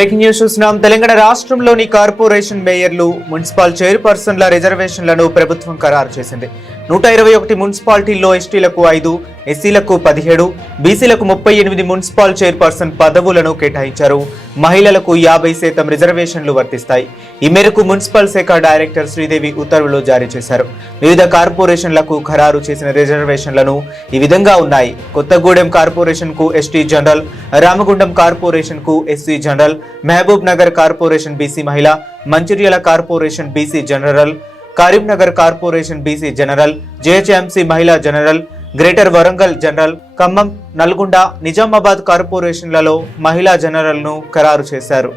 Breaking news చూస్తున్నాం. తెలంగాణ రాష్ట్రంలోని corporation మేయర్లు, municipal చైర్పర్సన్ల రిజర్వేషన్లను ప్రభుత్వం ఖరారు చేసింది. 121 మున్సిపాలిటీల్లో ఎస్టీలకు 5, ఎస్సీలకు 17, బీసీలకు 38 మున్సిపల్ చైర్పర్సన్ పదవులను కేటాయించారు. మహిళలకు 50% రిజర్వేషన్లు వర్తిస్తాయి. ఈ మేరకు మున్సిపల్ శాఖ డైరెక్టర్ శ్రీదేవి ఉత్తర్వులు జారీ చేశారు. వివిధ కార్పొరేషన్లకు ఖరారు చేసిన రిజర్వేషన్లను ఈ విధంగా ఉన్నాయి. కొత్తగూడెం కార్పొరేషన్ కు ఎస్టీ జనరల్, రామగుండం కార్పొరేషన్ కు SC general, Mahabubnagar corporation BC మహిళ, Mancherial corporation BC general, Karimnagar corporation BC general, GHMC మహిళా general, greater Warangal general, Khammam, Nalgonda, Nizamabad కార్పొరేషన్లలో మహిళా జనరల్ను ఖరారు చేశారు.